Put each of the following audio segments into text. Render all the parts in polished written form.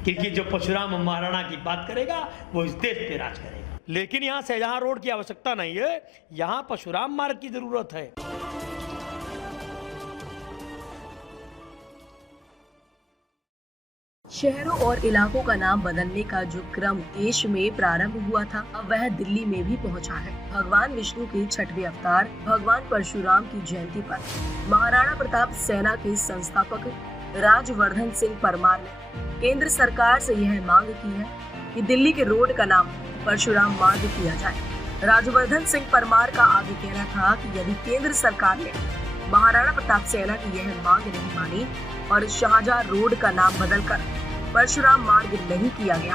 क्योंकि जो परशुराम महाराणा की बात करेगा वो इस देश पे राज करेगा। लेकिन यहाँ शाहजहां रोड की आवश्यकता नहीं है, यहाँ परशुराम मार्ग की जरूरत है। शहरों और इलाकों का नाम बदलने का जो क्रम देश में प्रारंभ हुआ था, अब वह दिल्ली में भी पहुंचा है। भगवान विष्णु के छठवें अवतार भगवान परशुराम की जयंती पर महाराणा प्रताप सेना के संस्थापक राजवर्धन सिंह परमार ने केंद्र सरकार से यह मांग की है कि दिल्ली के रोड का नाम परशुराम मार्ग किया जाए। राजवर्धन सिंह परमार का आगे कहना था कि यदि केंद्र सरकार ने महाराणा प्रताप सेना की यह मांग नहीं मानी और शाहजहां रोड का नाम बदलकर परशुराम मार्ग नहीं किया गया,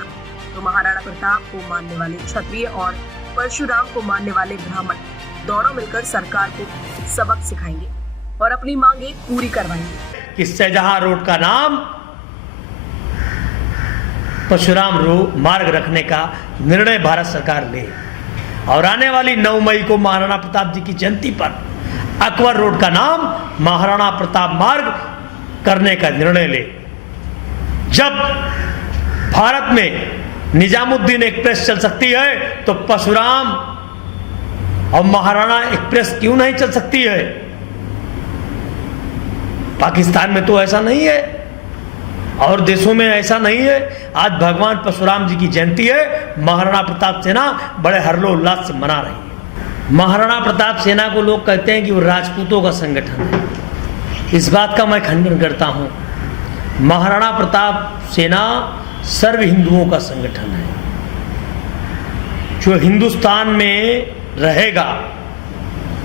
तो महाराणा प्रताप को मानने वाले क्षत्रिय और परशुराम को मानने वाले ब्राह्मण दोनों मिलकर सरकार को सबक सिखाएंगे और अपनी मांगे पूरी करवाएंगे। कि शाहजहां रोड का नाम परशुराम मार्ग रखने का निर्णय भारत सरकार ले और आने वाली 9 मई को महाराणा प्रताप जी की जयंती पर अकबर रोड का नाम महाराणा प्रताप मार्ग करने का निर्णय ले। जब भारत में निजामुद्दीन एक्सप्रेस चल सकती है तो परशुराम और महाराणा एक्सप्रेस क्यों नहीं चल सकती है? पाकिस्तान में तो ऐसा नहीं है और देशों में ऐसा नहीं है। आज भगवान परशुराम जी की जयंती है, महाराणा प्रताप सेना बड़े हर्षोल्लास से मना रही है। महाराणा प्रताप सेना को लोग कहते हैं कि वो राजपूतों का संगठन है। इस बात का मैं खंडन करता हूं। महाराणा प्रताप सेना सर्व हिंदुओं का संगठन है। जो हिंदुस्तान में रहेगा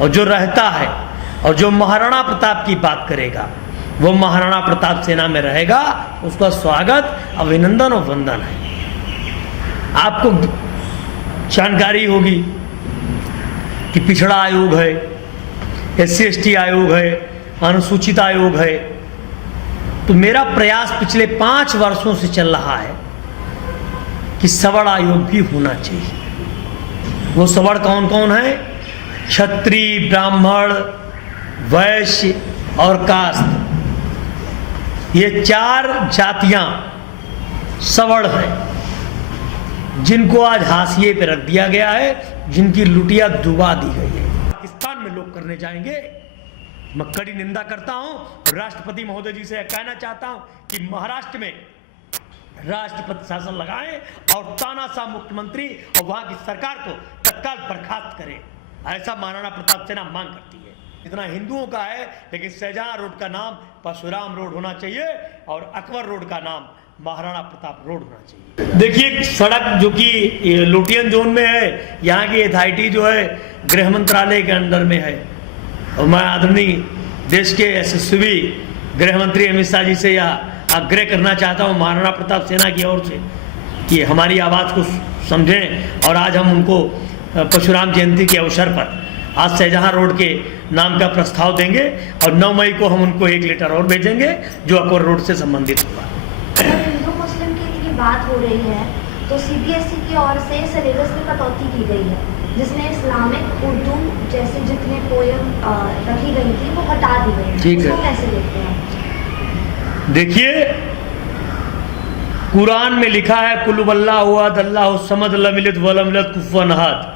और जो रहता है और जो महाराणा प्रताप की बात करेगा वो महाराणा प्रताप सेना में रहेगा, उसका स्वागत, अभिनंदन और वंदन है। आपको जानकारी होगी कि पिछड़ा आयोग है, SC/ST आयोग है, अनुसूचित आयोग है। तो मेरा प्रयास पिछले 5 वर्षों से चल रहा है कि सवर्ण आयोग भी होना चाहिए। वो सवर्ण कौन कौन है? क्षत्रिय, ब्राह्मण, वैश्य और कास्त, ये 4 जातियां सवर्ण हैं जिनको आज हाशिए पे रख दिया गया है, जिनकी लुटिया डुबा दी गई है। पाकिस्तान में लोग करने जाएंगे, मैं कड़ी निंदा करता हूं। राष्ट्रपति महोदय जी से कहना चाहता हूं कि महाराष्ट्र में राष्ट्रपति शासन लगाएं और तानाशाह मुख्यमंत्री और वहां की सरकार को तत्काल बर्खास्त करें। ऐसा महाराणा प्रताप सेना मांग करती है। इतना हिंदुओं का है, लेकिन शाहजहां रोड का नाम परशुराम रोड होना चाहिए और अकबर रोड का नाम महाराणा प्रताप रोड होना चाहिए। देखिए, सड़क जो कि लुटियन जोन में है, यहाँ की अथॉरिटी जो है गृह मंत्रालय के अंडर में है और मैं आदरणीय देश के यशस्वी गृह मंत्री अमित शाह जी से यह आग्रह करना चाहता हूँ महाराणा प्रताप सेना की ओर से कि हमारी आवाज़ को समझें और आज हम उनको परशुराम जयंती के अवसर पर आज शाहजहां रोड के नाम का प्रस्ताव देंगे और 9 मई को हम उनको एक लेटर और भेजेंगे जो अकबर रोड से संबंधित होगा। हिंदू मुस्लिम की इतनी बात हो रही है तो CBSE की ओर से सिलेबस में कटौती की गई है, जिसमें इस्लामिक, उर्दू जैसे जितने पोयम रखी गई थी वो हटा दी गई। ठीक है, उसको कैसे देखते हैं? देखिए, कुरान में लिखा है कुल वल्लाहु अहद अल्लाहु समद लम यलिद वलम यूलद कुफुवन अहद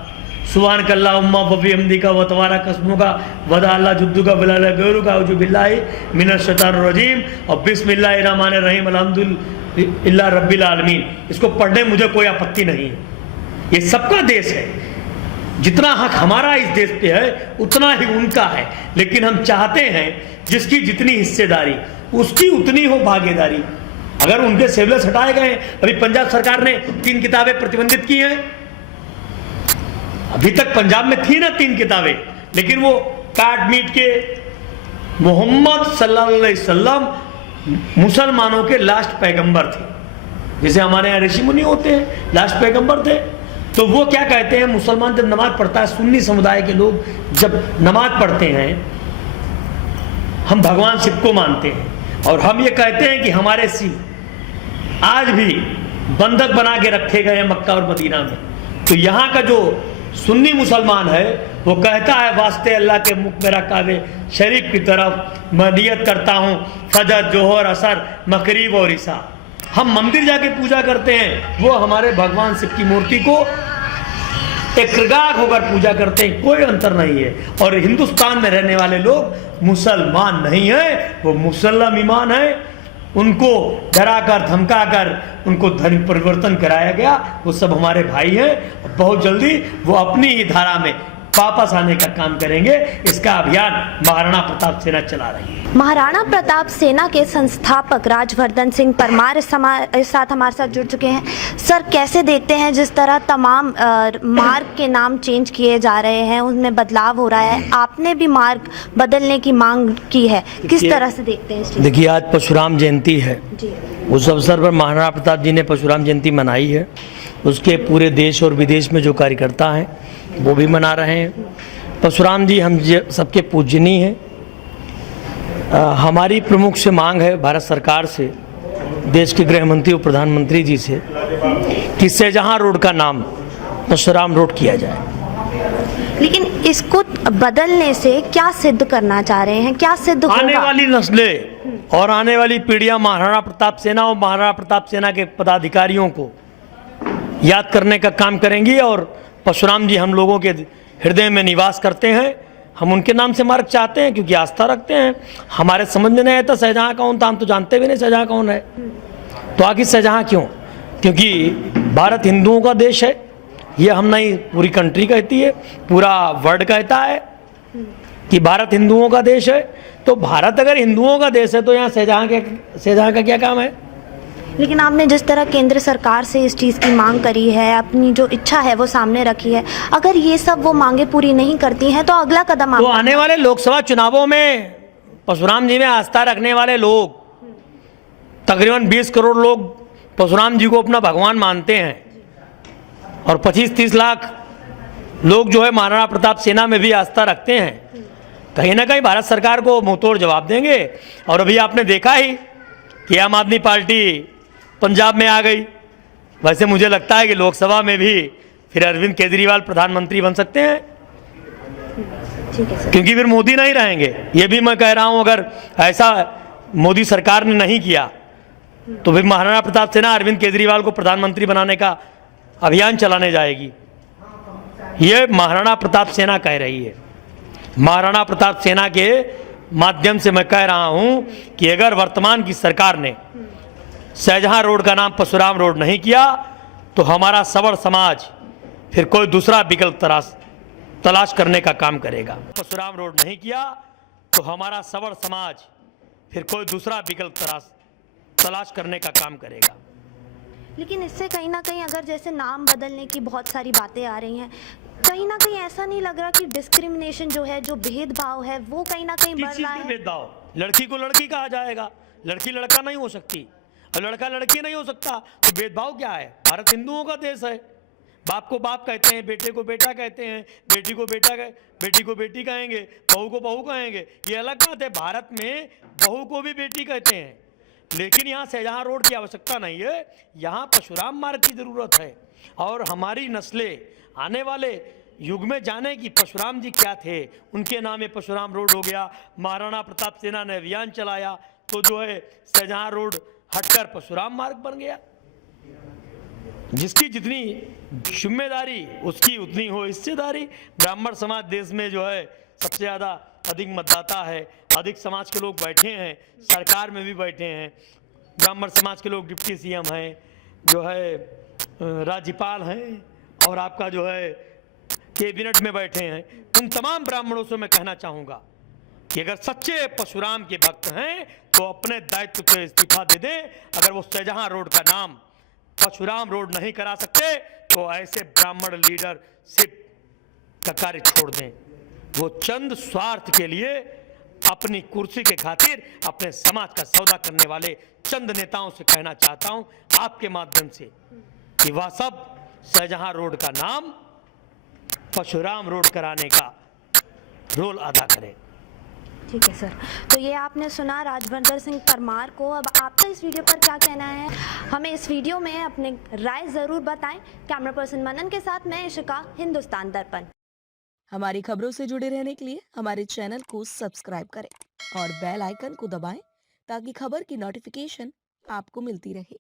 सुभानक अल्लाहुम्मा व बिहम्दिका व तबारक अस्मुका वदा अल्लाह जुद्दुका बिला गैरुका औजु बिल्लाहि मिनश शैतानिर रजीम और बिस्मिल्लाहिर रहमानिर रहीम अल्हम्दुलिल्लाह रब्बिल आलमीन। इसको पढ़ने में मुझे कोई आपत्ति नहीं है। ये सबका देश है, जितना हक हमारा इस देश पे है उतना ही उनका है, लेकिन हम चाहते हैं जिसकी जितनी हिस्सेदारी उसकी उतनी हो भागीदारी। अगर उनके सिलेबस हटाए गए, अभी पंजाब सरकार ने 3 किताबें प्रतिबंधित की हैं, अभी तक पंजाब में थी ना 3 किताबें, लेकिन वो काट मीट के मोहम्मद सल्लल्लाहु अलैहि वसल्लम मुसलमानों के लास्ट पैगंबर थे। जैसे हमारे यहाँ ऋषि मुनि होते हैं, लास्ट पैगंबर थे। तो वो क्या कहते हैं, मुसलमान जब नमाज पढ़ता है, सुन्नी समुदाय के लोग जब नमाज पढ़ते हैं, हम भगवान शिव को मानते हैं और हम ये कहते हैं कि हमारे शिव आज भी बंधक बना के रखे गए हैं मक्का और मदीना में। तो यहाँ का जो सुन्नी मुसलमान है वो कहता है वास्ते अल्लाह के मुख मेरा काबे शरीफ की तरफ मैं नियत करता हूँ फजर, जोहर, असर, मगरिब और ईशा हम मंदिर जाके पूजा करते हैं, वो हमारे भगवान शिव की मूर्ति को एकराग होकर पूजा करते हैं, कोई अंतर नहीं है। और हिंदुस्तान में रहने वाले लोग मुसलमान नहीं है, वो मुसलमान ईमान है। उनको डराकर धमकाकर उनको धर्म परिवर्तन कराया गया, वो सब हमारे भाई हैं। बहुत जल्दी वो अपनी ही धारा में वापस आने का काम करेंगे। इसका अभियान महाराणा प्रताप सेना चला रही है। महाराणा प्रताप सेना के संस्थापक राजवर्धन सिंह परमार इस साथ हमारे साथ जुड़ चुके हैं। सर, कैसे देखते हैं जिस तरह तमाम मार्ग के नाम चेंज किए जा रहे हैं, उनमें बदलाव हो रहा है, आपने भी मार्ग बदलने की मांग की है, किस तरह से देखते हैं इस चीज़? देखिए, आज परशुराम जयंती है जी। उस अवसर पर महाराणा प्रताप जी ने परशुराम जयंती मनाई है। उसके पूरे देश और विदेश में जो कार्यकर्ता हैं वो भी मना रहे हैं। परशुराम जी हम सबके पूजनीय हैं। हमारी प्रमुख से मांग है भारत सरकार से, देश के गृह मंत्री और प्रधानमंत्री जी से, कि शाहजहां रोड का नाम परशुराम रोड किया जाए। लेकिन इसको बदलने से क्या सिद्ध करना चाह रहे हैं, क्या सिद्ध होगा? आने वाली नस्लें और आने वाली पीढ़ियां महाराणा प्रताप सेना और महाराणा प्रताप सेना के पदाधिकारियों को याद करने का काम करेंगी। और परशुराम जी हम लोगों के हृदय में निवास करते हैं। हम उनके नाम से मार्ग चाहते हैं क्योंकि आस्था रखते हैं। हमारे समझ में नहीं आता शाहजहां कौन था, हम तो जानते भी नहीं शाहजहां कौन है। तो आखिर शाहजहां क्यों? क्योंकि भारत हिंदुओं का देश है, ये हम नहीं पूरी कंट्री कहती है, पूरा वर्ल्ड कहता है कि भारत हिंदुओं का देश है। तो भारत अगर हिंदुओं का देश है तो यहाँ शाहजहां का क्या काम है? लेकिन आपने जिस तरह केंद्र सरकार से इस चीज़ की मांग करी है, अपनी जो इच्छा है वो सामने रखी है, अगर ये सब वो मांगे पूरी नहीं करती हैं तो अगला कदम तो आने वाले लोकसभा चुनावों में परशुराम जी में आस्था रखने वाले लोग, तकरीबन 20 करोड़ लोग परशुराम जी को अपना भगवान मानते हैं और 25-30 लाख लोग जो है महाराणा प्रताप सेना में भी आस्था रखते हैं। कहीं ना कहीं भारत सरकार को मुंहतोड़ जवाब देंगे। और अभी आपने देखा ही कि आम आदमी पार्टी पंजाब में आ गई। वैसे मुझे लगता है कि लोकसभा में भी फिर अरविंद केजरीवाल प्रधानमंत्री बन सकते हैं। ठीक है सर। क्योंकि फिर मोदी नहीं रहेंगे। ये भी मैं कह रहा हूं, अगर ऐसा मोदी सरकार ने नहीं किया तो फिर महाराणा प्रताप सेना अरविंद केजरीवाल को प्रधानमंत्री बनाने का अभियान चलाने जाएगी। ये महाराणा प्रताप सेना कह रही है। महाराणा प्रताप सेना के माध्यम से मैं कह रहा हूं कि अगर वर्तमान की सरकार ने शाहजहां रोड का नाम परशुराम रोड नहीं किया तो हमारा सवर्ण समाज फिर कोई दूसरा विकल्प तलाश करने का काम करेगा। परशुराम रोड नहीं किया तो हमारा सवर्ण समाज फिर कोई दूसरा विकल्प तलाश करने का काम करेगा। लेकिन इससे कहीं ना कहीं अगर जैसे नाम बदलने की बहुत सारी बातें आ रही हैं, कहीं ना कहीं ऐसा नहीं लग रहा कि डिस्क्रिमिनेशन जो है, जो भेदभाव है, वो कहीं ना कहीं बढ़ रहा है? भेदभाव, लड़की को लड़की कहा जाएगा, लड़की लड़का नहीं हो सकती, और लड़का लड़की नहीं हो सकता, तो भेदभाव क्या है? भारत हिंदुओं का देश है। बाप को बाप कहते हैं, बेटे को बेटा कहते हैं, बेटी को बेटी कहेंगे, बहू को बहू कहेंगे। ये अलग बात है। भारत में बहू को भी बेटी कहते हैं। लेकिन यहाँ शाहजहां रोड की आवश्यकता नहीं है, यहाँ परशुराम मार्ग की जरूरत है। और हमारी नस्लें आने वाले युग में जाने की परशुराम जी क्या थे, उनके नाम में परशुराम रोड हो गया। महाराणा प्रताप सेना ने अभियान चलाया तो जो है शाहजहां रोड हटकर परशुराम मार्ग बन गया। जिसकी जितनी जिम्मेदारी उसकी उतनी हो हिस्सेदारी। ब्राह्मण समाज देश में जो है सबसे ज़्यादा अधिक मतदाता है, अधिक समाज के लोग बैठे हैं, सरकार में भी बैठे हैं। ब्राह्मण समाज के लोग डिप्टी सीएम हैं, जो है राज्यपाल हैं, और आपका जो है कैबिनेट में बैठे हैं। उन तमाम ब्राह्मणों से मैं कहना चाहूँगा कि अगर सच्चे परशुराम के भक्त हैं तो अपने दायित्व से इस्तीफा दे दें। अगर वो शाहजहां रोड का नाम परशुराम रोड नहीं करा सकते तो ऐसे ब्राह्मण लीडरशिप का कार्य छोड़ दें। वो चंद स्वार्थ के लिए अपनी कुर्सी के खातिर अपने समाज का सौदा करने वाले चंद नेताओं से कहना चाहता हूं आपके माध्यम से कि वह सब शाहजहां रोड का नाम परशुराम रोड कराने का रोल अदा करें। ठीक है सर। तो ये आपने सुना राजवर्धन सिंह परमार को। अब आपका इस वीडियो पर क्या कहना है, हमें इस वीडियो में अपने राय ज़रूर बताएं। कैमरा पर्सन मनन के साथ मैं इशिका, हिंदुस्तान दर्पण। हमारी खबरों से जुड़े रहने के लिए हमारे चैनल को सब्सक्राइब करें और बेल आइकन को दबाएं ताकि खबर की नोटिफिकेशन आपको मिलती रहे।